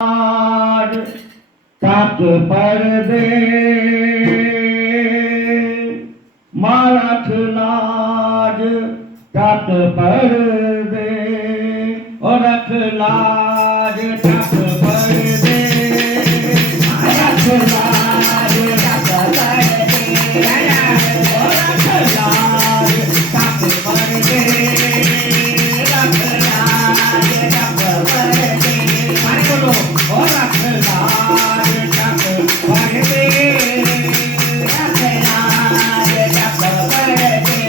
तक पर्दे मरख लाज तक पर्दे और रख लाज तक पर्दे रख लाज तक पर्दे और रख लाज तक पर्दे रख लाज तक पर्दे मारे बोलो और रख लाज तक पर्दे रख लाज तक पर्दे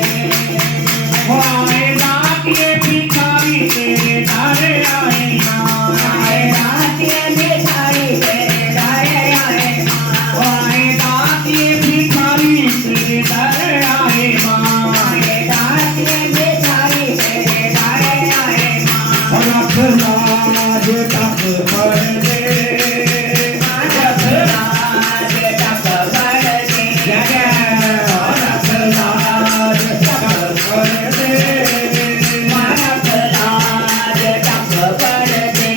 होए रात ये भिखारी तेरे दारे आए ना होए रात ये भिखारी तेरे दारे आए ना होए रात ये भिखारी तेरे दारे आए मां होए रात ये भिखारी तेरे दारे आए मां रख लाज तक पर्दे रख लाज तक पर्दे रख लाज तक पर्दे रख लाज तक पर्दे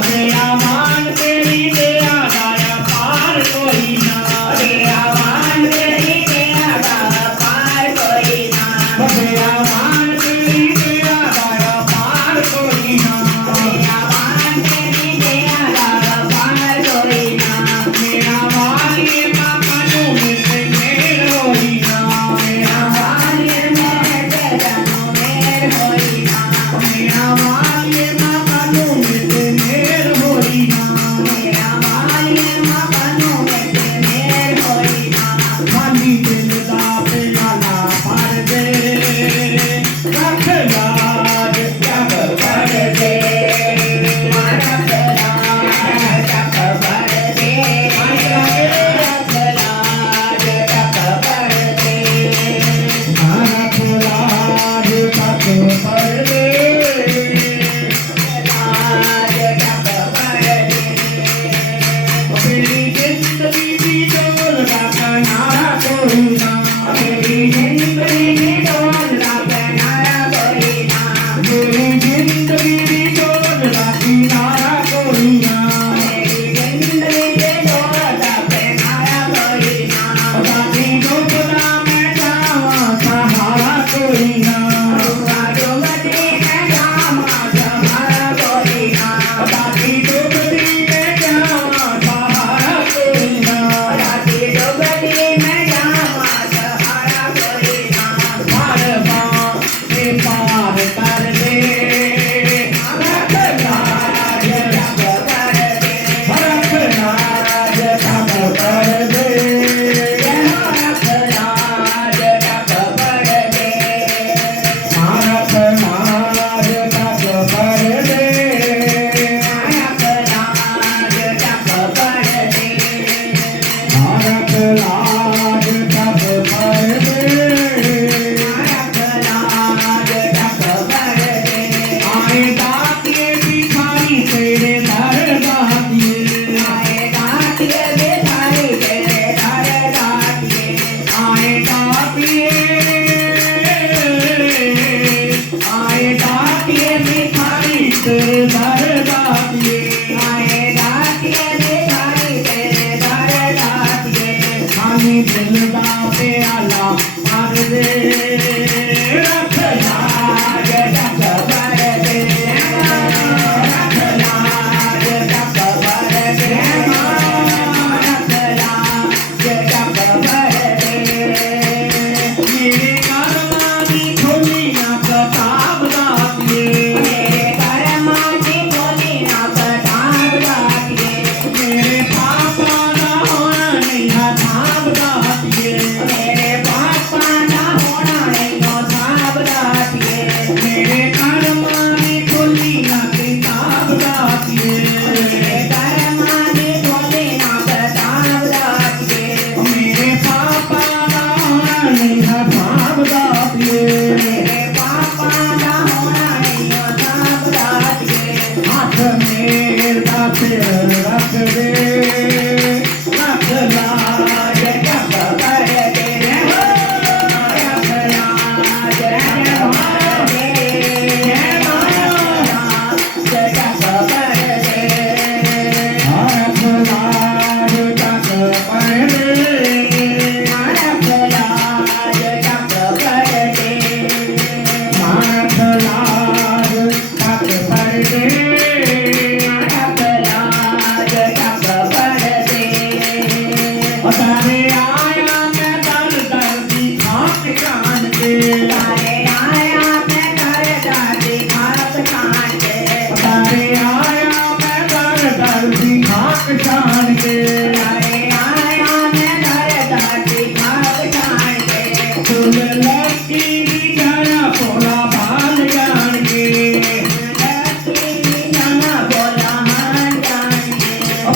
अरे आमान तेरी दया दाया पार कोई ना अरे आमान तेरी दया दाया पार कोई ना अरे आमान तेरी दया दाया पार कोई ना अरे आमान तेरी दया दाया पार कोई ना मेरा वाली मानो मेरे मेर होई ना मेरा वाली मेरे जानो मेर होई ना मेरा वाली मानो मेरे मेर होई ना मेरा वाली मानो मेरे मेर होई ना खाली दिल दा प्याला भर दे रख लाज तक पर्दे रख लाज तक पर्दे रख लाज तक पर्दे रख लाज तक पर्दे लाज तक पर्दे मेरी जिंदगी की डोर का किनारा कोई ना मेरी जिंदगी की डोर का किनारा कोई ना मेरी जिंदगी की डोर का किनारा कोई ना मेरी जिंदगी की डोर का किनारा कोई ना बाकी डूबना मैं जावा सहारा कोई ना डूबती मैं जावा सहारा कोई ना बाकी डूबती मैं जावा सहारा कोई ना बाकी डूबती मैं जावा सहारा कोई ना पार पार कर दे रख लाज तक पर्दे रख लाज तक पर्दे रख लाज तक पर्दे रख लाज तक पर्दे रख लाज तक पर्दे रख लाज तक पर्दे रख लाज तक पर्दे आए दातिए भिखारी तेरे दर दातिए आए दातिए भिखारी तेरे दर दातिए आए दातिए भिखारी तेरे दर दातिए आए दातिए भिखारी तेरे दर दातिए खाली दिल दा प्याला भर दे रख लाज तक पर्दे रख लाज तक पर्दे रख लाज तक पर्दे मेरे कर्मां दी खोली ना किताब दातिए मेरे कर्मां दी खोली ना किताब दातिए मेरे पापा दा होना नहीं थाप दातिए मेरे पापा दा होना नहीं थाप दातिए मेरे कर्मां दी खोली ना किताब दातिए मेरे कर्मां दी खोली ना किताब दातिए मेरे पापा दा होना नहीं थाप दातिए मेरे पापा दा होना नहीं थाप दातिए हाथ मेर दा सिर रख दे रख लाज तक पर्दे रख लाज तक पर्दे तक पर्दे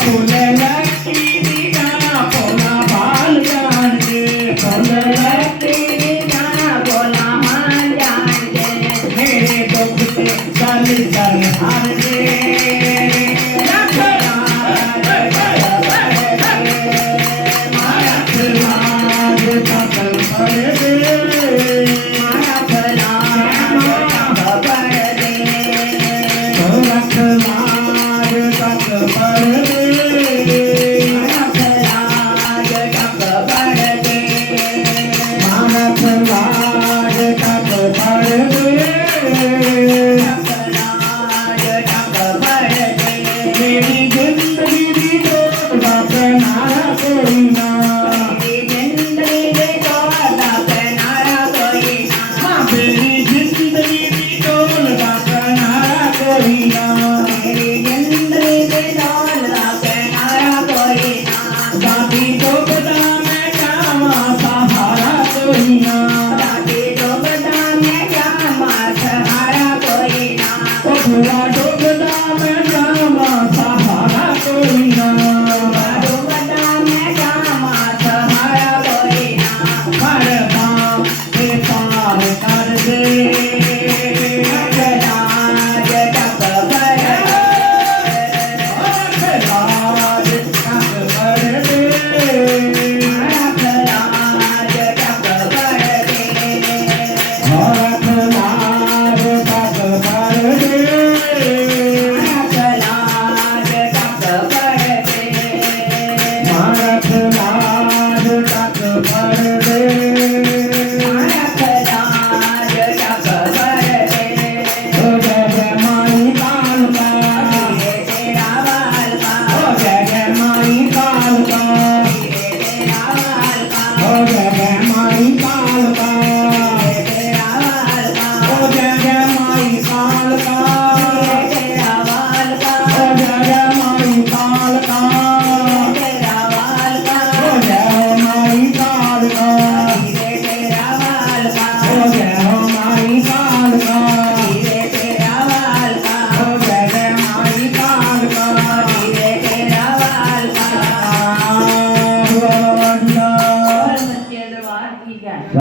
फूल लकी जाना पोला बाल जाने फूल लकी जाना पोला बाल जाने मेरे दुख से चल चल हार दे माया खलाज तक भर दे माया खलाज तक भर दे रख लाज तक भर दे रख लाज तक भर दे रख लाज तक भर दे रख लाज तक भर दे मेरी जिंदगी दी तोड़ा किनारा कोई ना मेरी जिंदगी दी तोड़ा किनारा कोई ना मेरी जिंदगी दी तोड़ा किनारा कोई ना मेरी जिंदगी दी तोड़ा किनारा कोई ना दादी तो बता मैं जावा सहारा कोई ना दादी तो बता मैं जावा सहारा कोई ना ओ भूला तो बता मैं जावा सहारा कोई ना भूला तो बता मैं जावा सहारा कोई ना हर बाम पे पार कर दे लाज तक भर दे लाज तक भर दे लाज तक भर दे लाज तक भर दे लाज तक भर दे मारख लाज तक भर दे मारख लाज तक भर दे ओ जय जय माई काल का ये तेरा वाल का ओ जय जय माई काल का ये तेरा वाल का ओ जय जय माई काल का ये तेरा वाल का ओ जय जय माई काल का ये तेरा वाल का ओ जय जय माई काल